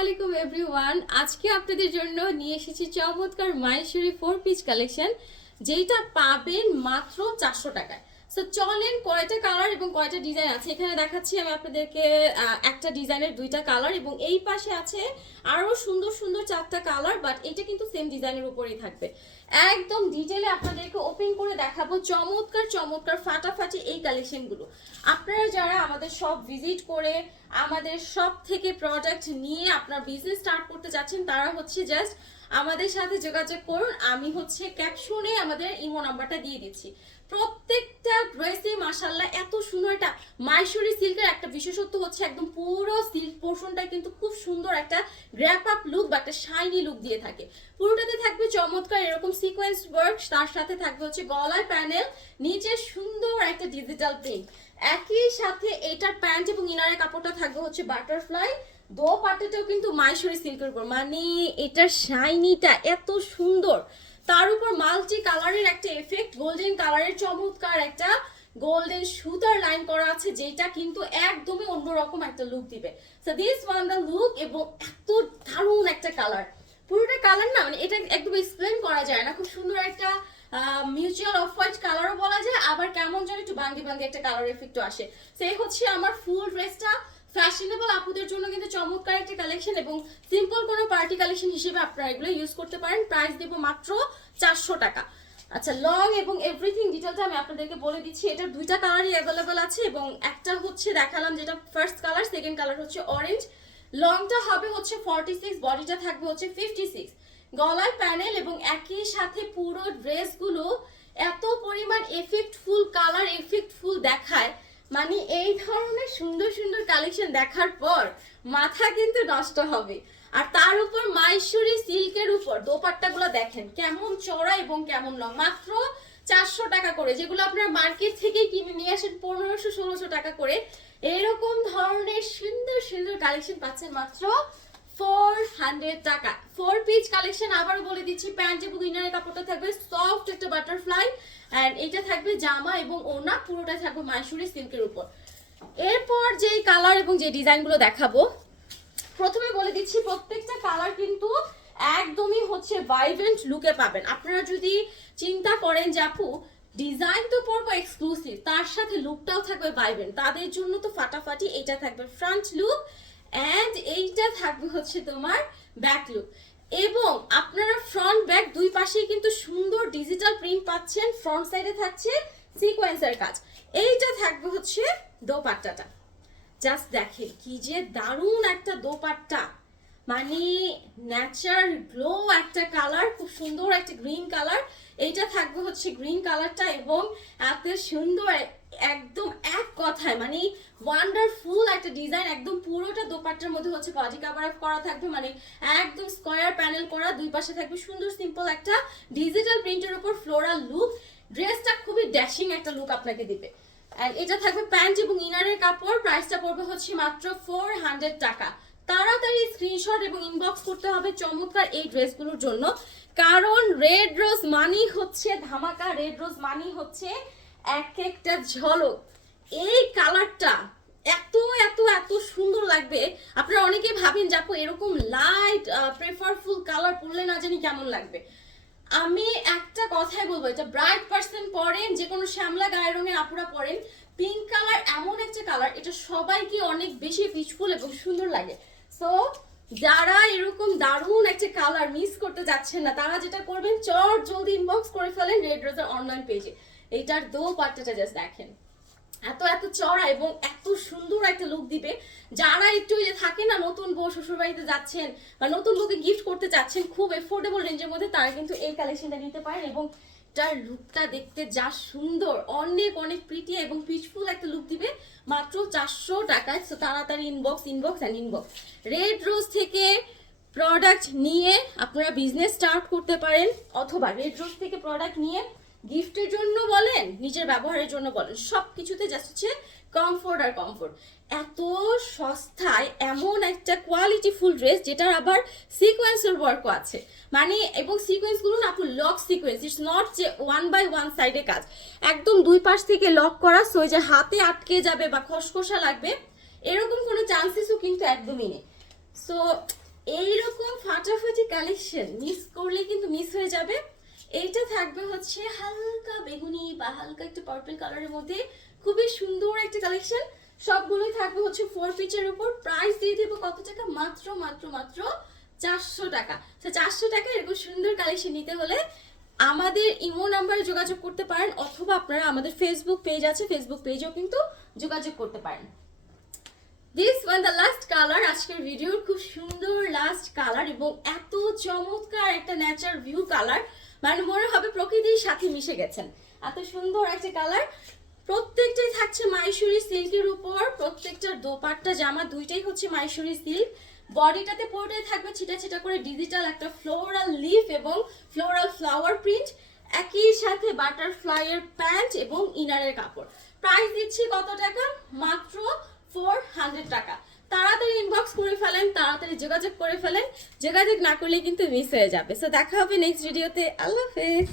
আলাইকুম এভরিওয়ান। আজকে আপনাদের জন্য নিয়ে এসেছি চমৎকার মাইশুরি ফোর পিস কালেকশন যেটা পাবেন মাত্র চারশো টাকায়। সো চলেন কয়টা কালার এবং কয়টা ডিজাইন আছে? এখানে দেখাচ্ছি আমি আপনাদেরকে একটা ডিজাইনের দুইটা কালার এবং এই পাশে আছে আরও সুন্দর সুন্দর চারটা কালার বাট এটা কিন্তু সেম ডিজাইনের উপরেই থাকবে। একদম ডিটেলে আপনাদেরকে ওপেন করে দেখাবো চমৎকার চমৎকার ফাটাফাটি এই কালেকশনগুলো আপনারা যারা আমাদের সব ভিজিট করে আমাদের সব থেকে প্রোডাক্ট নিয়ে আপনার বিজনেস স্টার্ট করতে যাচ্ছেন, তারা হচ্ছে জাস্ট আমাদের সাথে যোগাযোগ করুন। আমি হচ্ছে ক্যাপশনে আমাদের ইমো নাম্বারটা দিয়ে দিচ্ছি। প্রত্যেকটা ড্রেসে মাসাল্লাহ এত সুন্দর একটা মাইশরি সিল্কের একটা বিশেষত্ব হচ্ছে একদম পুরো সিল্ক পোর্শনটা কিন্তু খুব সুন্দর একটা গ্র্যাপ আপ লুক বা একটা শাইনি লুক দিয়ে থাকে। পুরোটাতে থাকবে চমৎকার এরকম সিকোয়েন্স ওয়ার্ক তার সাথে থাকবে হচ্ছে গলায় প্যানেল নিচে সুন্দর একটা ডিজিটাল প্রিন্ট একই সাথে এটার প্যান্ট এবং ইনারের কাপড়টা থাকবে হচ্ছে বাটারফ্লাই দো পাটেটাও কিন্তু মাইশরি সিল্কের উপর। মানে এটার শাইনিটা এত সুন্দর। তার উপর মাল্টি কালারের একটা এফেক্ট গোল্ডেন কালারের চমৎকার একটা গোল্ডেন সুতার লাইন করা আছে, যেটা কিন্তু একদমই অন্যরকম একটা লুক দিবে। So this one the look এবং এত দারুণ একটা কালার পুরোটা কালার না মানে এটা একদম এক্সপ্লেন করা যায় না। খুব সুন্দর একটা মিউচুয়াল অফ হোয়াইট কালারও বলা যায়, আবার কেমন যেন একটু বাঙ্গি বাঙ্গি একটা কালার এফেক্টও আসে। সেই হচ্ছে আমার ফুল ড্রেসটা ফ্যাশনেবল আপুদের জন্য কিন্তু চমৎকার কালেকশন এবং সিম্পল কোনো পার্টি কালেকশন হিসেবে আপনারা এগুলো ইউজ করতে পারেন। প্রাইস দেবো মাত্র চারশো টাকা। আচ্ছা লং এবং এভরিথিং ডিটেলটা আমি আপনাদেরকে বলে দিচ্ছি। এটার দুইটা কালারই অ্যাভেলেবেল আছে এবং একটা হচ্ছে দেখালাম যেটা ফার্স্ট কালার সেকেন্ড কালার হচ্ছে অরেঞ্জ লংটা হবে হচ্ছে ফর্টি সিক্স বডিটা থাকবে হচ্ছে ফিফটি সিক্স গলায় প্যানেল এবং একই সাথে পুরো ড্রেসগুলো এত পরিমাণ এফেক্টফুল কালার এফেক্টফুল দেখায়। মানে এই ধরনের সুন্দর সুন্দর কালেকশন দেখার পর মাথা কিন্তু নষ্ট হবে। আর তার উপর মাইশরি সিল্কের উপর দোপাট্টাগুলো দেখেন, কেমন চড়া এবং কেমন লং মাত্র চারশো টাকা করে, যেগুলো আপনারা মার্কেট থেকে কিনে নিয়ে আসেন পনেরোশো, ষোলোশো টাকা করে। এরকম ধরনের সুন্দর সুন্দর কালেকশন পাচ্ছেন মাত্র ফোর হান্ড্রেড টাকা। ফোর পিচ কালেকশন আবারও বলে দিচ্ছি প্যান্ট এবং ইনারের কাপড়টা থাকবে সফট একটা বাটারফ্লাই অ্যান্ড এটা থাকবে জামা এবং ওনা পুরোটা থাকবে মাইসুরি সিল্কের উপর। এরপর যেই কালার এবং যে ডিজাইনগুলো দেখাবো, প্রথমে বলে দিচ্ছি প্রত্যেকটা কালার কিন্তু একদমই হচ্ছে ভাইব্রেন্ট লুকে পাবেন। আপনারা যদি চিন্তা করেন যে আপু ডিজাইন তো পরবো এক্সক্লুসিভ তার সাথে লুকটাও থাকবে ভাইব্রেন্ট তাদের জন্য তো ফাটাফাটি, এটা থাকবে ফ্রন্ট লুক অ্যান্ড এইটা থাকবে হচ্ছে তোমার ব্যাক লুক এবং আপনারা ফ্রন্ট ব্যাক দুই পাশেই কিন্তু সুন্দর ডিজিটাল প্রিন্ট পাচ্ছেন ফ্রন্ট সাইডে থাকছে সিকোয়েন্সের কাজ। এইটা থাকবে হচ্ছে দোপাট্টাটা। জাস্ট দেখে কি যে দারুণ একটা দোপাট্টা। মানে ন্যাচার গ্লো একটা কালার খুব সুন্দর একটা গ্রিন কালার এইটা থাকবে হচ্ছে গ্রিন কালারটা এবং এত সুন্দর একদম এক কথায় মানে ওয়ান্ডারফুল একটা ডিজাইন একদম পুরোটা দোপাট্টার মধ্যে হচ্ছে বডি কাভার আপ করা থাকবে মানে একদম স্কোয়ার প্যানেল করা, দুই পাশে থাকবে সুন্দর সিম্পল একটা ডিজিটাল প্রিন্টের উপর ফ্লোরাল লুক ড্রেসটা খুবই ড্যাশিং একটা লুক আপনাকে দিবে। এটা থাকবে প্যান্ট এবং ইনারের কাপড় প্রাইসটা পড়বে হচ্ছে মাত্র ফোর হান্ড্রেড টাকা। তাড়াতাড়ি স্ক্রিনশট এবং ইনবক্স করতে হবে চমৎকার এই ড্রেসগুলোর জন্য। কারণ রেড রোজ মানি হচ্ছে, ধামাকা রেড রোজ মানি হচ্ছে এক একটা ঝলক। এই কালারটা এত এত এত সুন্দর লাগবে। আপনারা অনেকেই ভাবেন যে আপু এরকম লাইট প্রেফারফুল কালার পরলে না জানি কেমন লাগবে। আমি একটা কথাই বলব, এটা ব্রাইট পার্সন পরেন যে কোনো শ্যামলা গায়ের রঙের আপুরা পরেন পিঙ্ক কালার এমন একটা কালার এটা সবাইকে অনেক বেশি পিচফুল এবং সুন্দর লাগে। সো যারা এরকম দারুণ একটা কালার মিস করতে যাচ্ছেন না, তারা যেটা করবেন, চট জলদি ইনবক্স করে ফেলেন রেড রোজার অনলাইন পেজে এইটার দো পাট্টাটা জাস্ট দেখেন। এত এত চড়া এবং এত সুন্দর একটা লুক দিবে। যারা একটু যে থাকে না, নতুন বউ শ্বশুর বাড়িতে যাচ্ছেন বা নতুন বউকে গিফট করতে চাচ্ছেন, খুব এফোর্ডেবল রেঞ্জের মধ্যে তারা কিন্তু এই কালেকশনটা নিতে পারেন এবং তার লুকটা দেখতে যা সুন্দর, অনেক অনেক প্রিটি এবং পিচফুল একটা লুক দিবে। মাত্র চারশো টাকায় সো তাড়াতাড়ি inbox inbox and inbox red rose থেকে প্রোডাক্ট নিয়ে আপনারা বিজনেস স্টার্ট করতে পারেন, অথবা রেড রোজ থেকে প্রোডাক্ট নিয়ে গিফটের জন্য বলেন, নিজের ব্যবহারের জন্য বলেন সব কিছুতে জাস্ট হচ্ছে কমফোর্ট আর কমফোর্ট এত সস্তায় এমন একটা কোয়ালিটি ফুল ড্রেস যেটার আবার সিকোয়েন্সের ওয়ার্কও আছে। মানে এবং সিকোয়েন্সগুলো না, আপু লক সিকোয়েন্স ইটস নট যে ওয়ান বাই ওয়ান সাইডে কাজ। একদম দুই পাশ থেকে লক করা সো যে হাতে আটকে যাবে বা খসখসা লাগবে, এরকম কোনো চান্সেসও কিন্তু একদমই নেই। সো এইরকম ফাটাফাটি কালেকশন মিস করলে কিন্তু মিস হয়ে যাবে। এইটা থাকবে হচ্ছে হালকা বেগুনি বা হালকা একটা পার্পল কালারের মধ্যে। খুবই সুন্দর একটা কালেকশন সবগুলোই থাকবে হচ্ছে ফোর পিচের উপর। প্রাইস দিয়ে দেবো কত টাকা? মাত্র মাত্র মাত্র চারশো টাকা। চারশো টাকা এরকম সুন্দর কালেকশন নিতে হলে আমাদের ইমো নাম্বারে যোগাযোগ করতে পারেন, অথবা আপনারা আমাদের ফেসবুক পেজ আছে ফেসবুক পেজেও কিন্তু যোগাযোগ করতে পারেন। This one the last colour আজকের ভিডিওর খুব সুন্দর লাস্ট কালার এবং এত চমৎকার একটা ন্যাচার ভিউ কালার মানে মনে হবে প্রকৃতির সাথে মিশে গেছেন। এত সুন্দর একটা কালার। প্রত্যেকটাই থাকছে মাইসুরি সিল্কের উপর। প্রত্যেকটার দোপাট্টা, জামা দুইটাই হচ্ছে মাইসুরি সিল্ক। বডিটাতে পুরোটাই থাকবে ছিটা ছিটা করে ডিজিটাল একটা ফ্লোরাল লিফ এবং ফ্লোরাল ফ্লাওয়ার প্রিন্ট। একই সাথে বাটারফ্লাই এর প্যান্ট এবং ইনারের কাপড়। প্রাইস দিচ্ছি কত টাকা? মাত্র ফোর হান্ড্রেড টাকা। ইনবক্স করে ফেলেন, তাড়াতাড়ি যোগাযোগ করে ফেলেন, যোগাযোগ না করলে কিন্তু মিস হয়ে যাবে। সো দেখা হবে নেক্সট ভিডিওতে আল্লাহ হাফেজ।